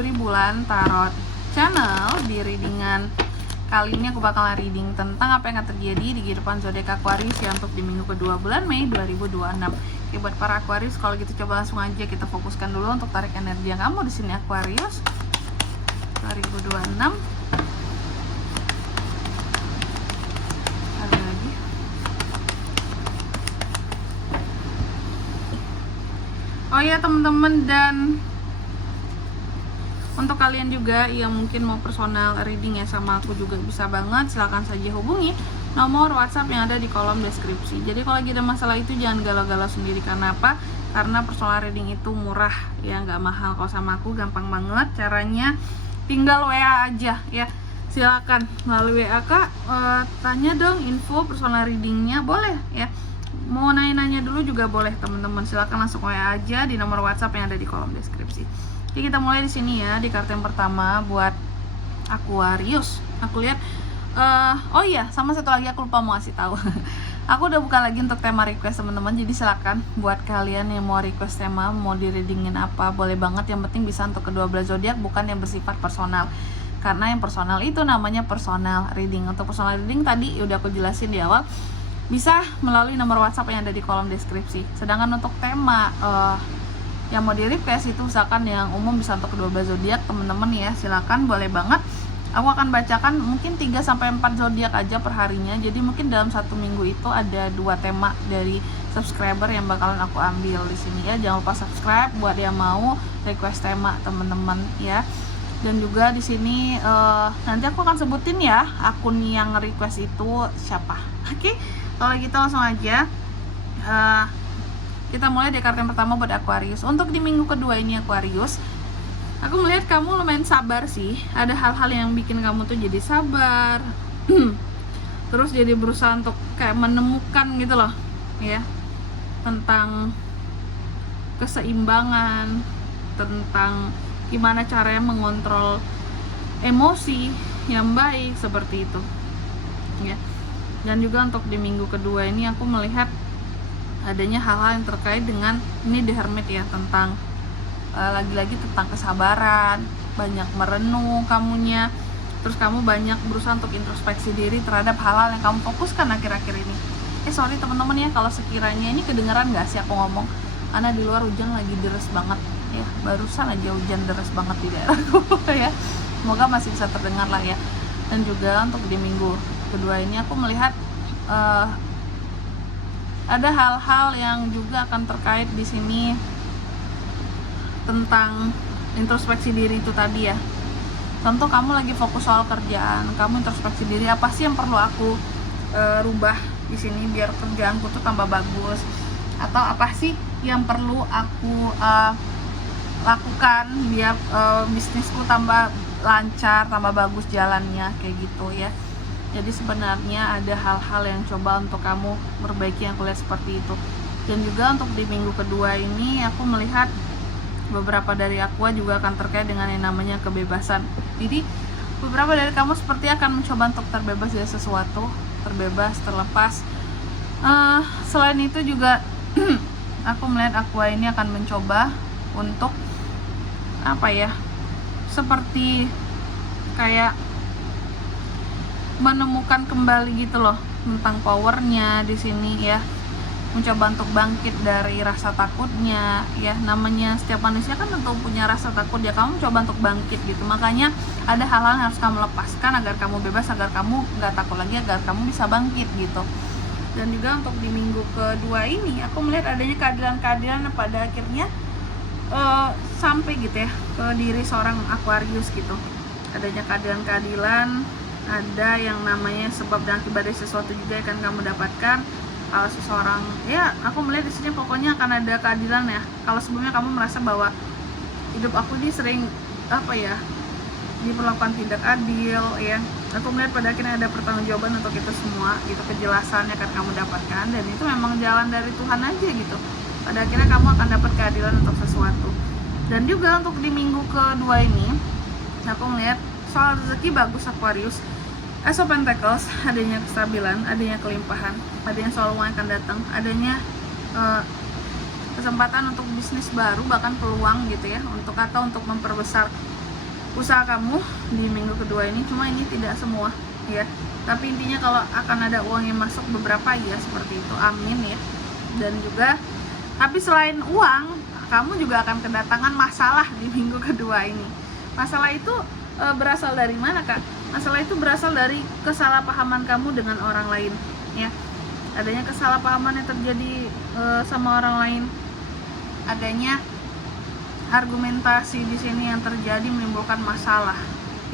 Juri Bulan Tarot Channel. Di readingan kali ini aku bakalan reading tentang apa yang akan terjadi di kehidupan zodiak Aquarius ya untuk di minggu kedua bulan Mei 2026. Oke, buat para Aquarius, kalau gitu coba langsung aja kita fokuskan dulu untuk tarik energi yang kamu di sini Aquarius 2026. Ada lagi. Oh ya teman-teman, dan untuk kalian juga yang mungkin mau personal reading ya sama aku juga bisa banget, silahkan saja hubungi nomor WhatsApp yang ada di kolom deskripsi. Jadi kalau lagi ada masalah itu jangan galau-galau sendiri. Karena apa? Karena personal reading itu murah ya, nggak mahal. Kalau sama aku gampang banget caranya, tinggal WA aja ya. Silakan melalui WA, Kak, tanya dong info personal readingnya, boleh ya. Mau nanya-nanya dulu juga boleh teman-teman. Silakan langsung WA aja di nomor WhatsApp yang ada di kolom deskripsi. Jadi kita mulai di sini ya, di kartu yang pertama buat Aquarius. Aku lihat oh iya, sama satu lagi aku lupa mau kasih tahu. Aku udah buka lagi untuk tema request teman-teman. Jadi silakan buat kalian yang mau request tema, mau di readingin apa, boleh banget. Yang penting bisa untuk kedua belas zodiak, bukan yang bersifat personal. Karena yang personal itu namanya personal reading. Untuk personal reading tadi udah aku jelasin di awal, bisa melalui nomor WhatsApp yang ada di kolom deskripsi. Sedangkan untuk tema yang mau di request itu misalkan yang umum bisa untuk kedua belas zodiak teman-teman ya, silakan boleh banget. Aku akan bacakan mungkin 3-4 zodiak aja per harinya. Jadi mungkin dalam satu minggu itu ada 2 tema dari subscriber yang bakalan aku ambil di sini ya. Jangan lupa subscribe buat yang mau request tema teman-teman ya. Dan juga di sini nanti aku akan sebutin ya akun yang request itu siapa. Oke, kalau gitu langsung aja. Kita mulai dari kartu yang pertama buat Aquarius. Untuk di minggu kedua ini Aquarius, aku melihat kamu lumayan sabar sih. Ada hal-hal yang bikin kamu tuh jadi sabar. Terus jadi berusaha untuk kayak menemukan gitu loh ya, tentang keseimbangan, tentang gimana caranya mengontrol emosi yang baik seperti itu ya. Dan juga untuk di minggu kedua ini aku melihat adanya hal-hal yang terkait dengan ini The Hermit ya, tentang lagi-lagi tentang kesabaran, banyak merenung kamunya, terus kamu banyak berusaha untuk introspeksi diri terhadap hal-hal yang kamu fokuskan akhir-akhir ini. Sorry teman-teman ya kalau sekiranya ini kedengeran nggak sih aku ngomong, karena di luar hujan lagi deres banget ya, barusan aja hujan deres banget di daerahku ya. Semoga masih bisa terdengar lah ya. Dan juga untuk di minggu kedua ini aku melihat ada hal-hal yang juga akan terkait di sini tentang introspeksi diri itu tadi ya. Tentu kamu lagi fokus soal kerjaan, kamu introspeksi diri, apa sih yang perlu aku rubah di sini biar kerjaanku tuh tambah bagus, atau apa sih yang perlu aku lakukan biar bisnisku tambah lancar, tambah bagus jalannya, kayak gitu ya. Jadi sebenarnya ada hal-hal yang coba untuk kamu perbaiki, yang aku lihat seperti itu. Dan juga untuk di minggu kedua ini aku melihat beberapa dari Aqua juga akan terkait dengan yang namanya kebebasan. Jadi beberapa dari kamu seperti akan mencoba untuk terbebas dari sesuatu, terbebas, terlepas. Selain itu juga aku melihat Aqua ini akan mencoba untuk apa ya, seperti kayak menemukan kembali gitu loh tentang powernya di sini ya, mencoba untuk bangkit dari rasa takutnya ya. Namanya setiap manusia kan tentu punya rasa takut ya, kamu coba untuk bangkit gitu. Makanya ada hal-hal yang harus kamu lepaskan agar kamu bebas, agar kamu nggak takut lagi, agar kamu bisa bangkit gitu. Dan juga untuk di minggu kedua ini aku melihat adanya keadilan-keadilan yang pada akhirnya sampai gitu ya ke diri seorang Aquarius gitu. Adanya keadilan-keadilan, ada yang namanya sebab dan akibat dari sesuatu juga akan kamu dapatkan. Kalau seseorang ya, aku melihat di sini pokoknya akan ada keadilan ya. Kalau sebelumnya kamu merasa bahwa hidup aku ini sering apa ya, diperlakukan tidak adil ya, aku melihat pada akhirnya ada pertanggungjawaban untuk itu semua gitu. Kejelasannya akan kamu dapatkan, dan itu memang jalan dari Tuhan aja gitu. Pada akhirnya kamu akan dapat keadilan untuk sesuatu. Dan juga untuk di minggu kedua ini aku melihat soal rezeki bagus Aquarius. Ace of Pentacles, adanya kestabilan, adanya kelimpahan, adanya soal uang yang akan datang, adanya kesempatan untuk bisnis baru, bahkan peluang gitu ya, untuk atau untuk memperbesar usaha kamu di minggu kedua ini. Cuma ini tidak semua ya, tapi intinya kalau akan ada uang yang masuk beberapa ya seperti itu, amin ya. Dan juga tapi selain uang, kamu juga akan kedatangan masalah di minggu kedua ini. Masalah itu berasal dari mana, Kak? Masalah itu berasal dari kesalahpahaman kamu dengan orang lain ya. Adanya kesalahpahaman yang terjadi sama orang lain, adanya argumentasi di sini yang terjadi menimbulkan masalah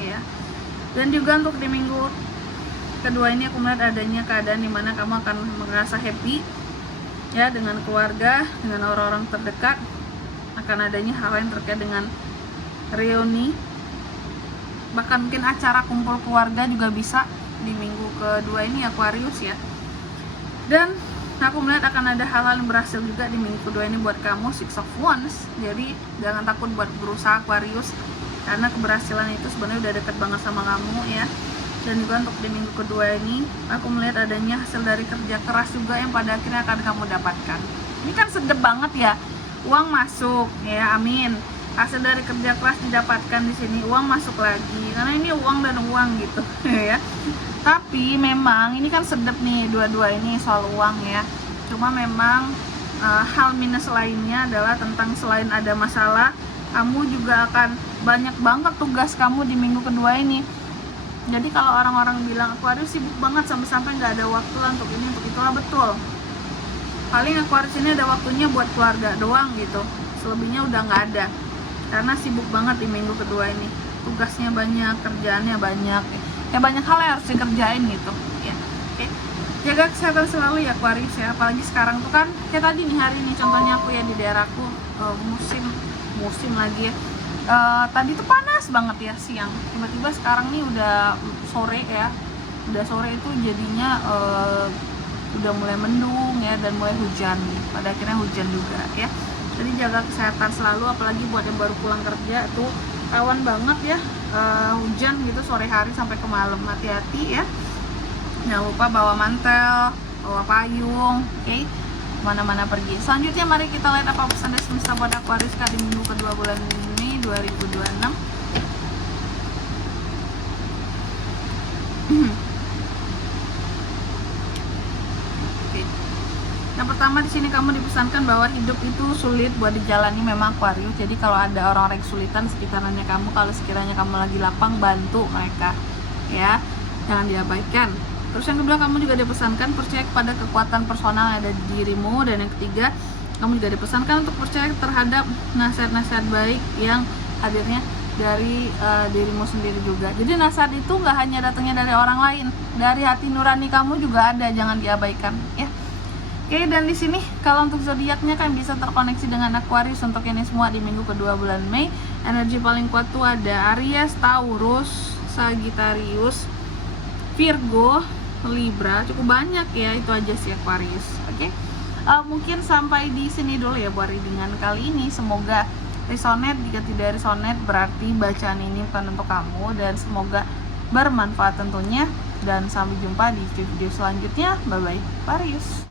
ya. Dan juga untuk di minggu kedua ini aku melihat adanya keadaan di mana kamu akan merasa happy ya dengan keluarga, dengan orang-orang terdekat. Akan adanya hal yang terkait dengan reuni, bahkan mungkin acara kumpul keluarga juga bisa di minggu kedua ini Aquarius ya. Dan aku melihat akan ada hal-hal yang berhasil juga di minggu kedua ini buat kamu, Six of Wands. Jadi jangan takut buat berusaha Aquarius, karena keberhasilan itu sebenarnya udah deket banget sama kamu ya. Dan juga untuk di minggu kedua ini aku melihat adanya hasil dari kerja keras juga yang pada akhirnya akan kamu dapatkan. Ini kan sedep banget ya, uang masuk ya, amin. Hasil dari kerja keras didapatkan di sini, uang masuk lagi, karena ini uang dan uang gitu ya. Tapi memang ini kan sedep nih dua-dua ini soal uang ya. Cuma memang hal minus lainnya adalah tentang selain ada masalah, kamu juga akan banyak banget tugas kamu di minggu kedua ini. Jadi kalau orang-orang bilang Aquarius sibuk banget sampai-sampai nggak ada waktu lah untuk ini untuk itulah, betul. Paling Aquarius ini ada waktunya buat keluarga doang gitu, selebihnya udah nggak ada. Karena sibuk banget di minggu kedua ini, tugasnya banyak, kerjaannya banyak ya, banyak hal yang harus dikerjain gitu ya. Oke. Jaga kesehatan selalu ya Aquarius ya, apalagi sekarang tuh kan kayak tadi nih, hari ini contohnya aku ya di daerahku musim lagi ya. Tadi tuh panas banget ya siang, tiba-tiba sekarang nih udah sore ya, udah sore itu jadinya udah mulai mendung ya, dan mulai hujan nih, pada akhirnya hujan juga ya. Jadi jaga kesehatan selalu, apalagi buat yang baru pulang kerja tuh rawan banget ya hujan gitu sore hari sampai ke malam, hati-hati ya. Jangan lupa bawa mantel, bawa payung, oke? Mana-mana pergi. Selanjutnya mari kita lihat apa pesan dari semesta buat Aquarius di minggu kedua bulan Mei 2026. Yang pertama di sini kamu dipesankan bahwa hidup itu sulit buat dijalani memang Aquarius. Jadi kalau ada orang-orang kesulitan sekitarannya kamu, kalau sekiranya kamu lagi lapang, bantu mereka ya, jangan diabaikan. Terus yang kedua kamu juga dipesankan percaya kepada kekuatan personal yang ada di dirimu. Dan yang ketiga kamu juga dipesankan untuk percaya terhadap nasihat-nasihat baik yang hadirnya dari dirimu sendiri juga. Jadi nasihat itu nggak hanya datangnya dari orang lain, dari hati nurani kamu juga ada, jangan diabaikan ya. Oke, dan di sini kalau untuk zodiaknya kan bisa terkoneksi dengan Aquarius untuk ini semua di minggu kedua bulan Mei. Energi paling kuat tuh ada Aries, Taurus, Sagittarius, Virgo, Libra. Cukup banyak ya, itu aja sih Aquarius. Oke. Mungkin sampai di sini dulu ya buat readingan kali ini. Semoga resonate. Jika tidak resonate berarti bacaan ini bukan untuk kamu, dan semoga bermanfaat tentunya. Dan sampai jumpa di video selanjutnya. Bye bye Aquarius.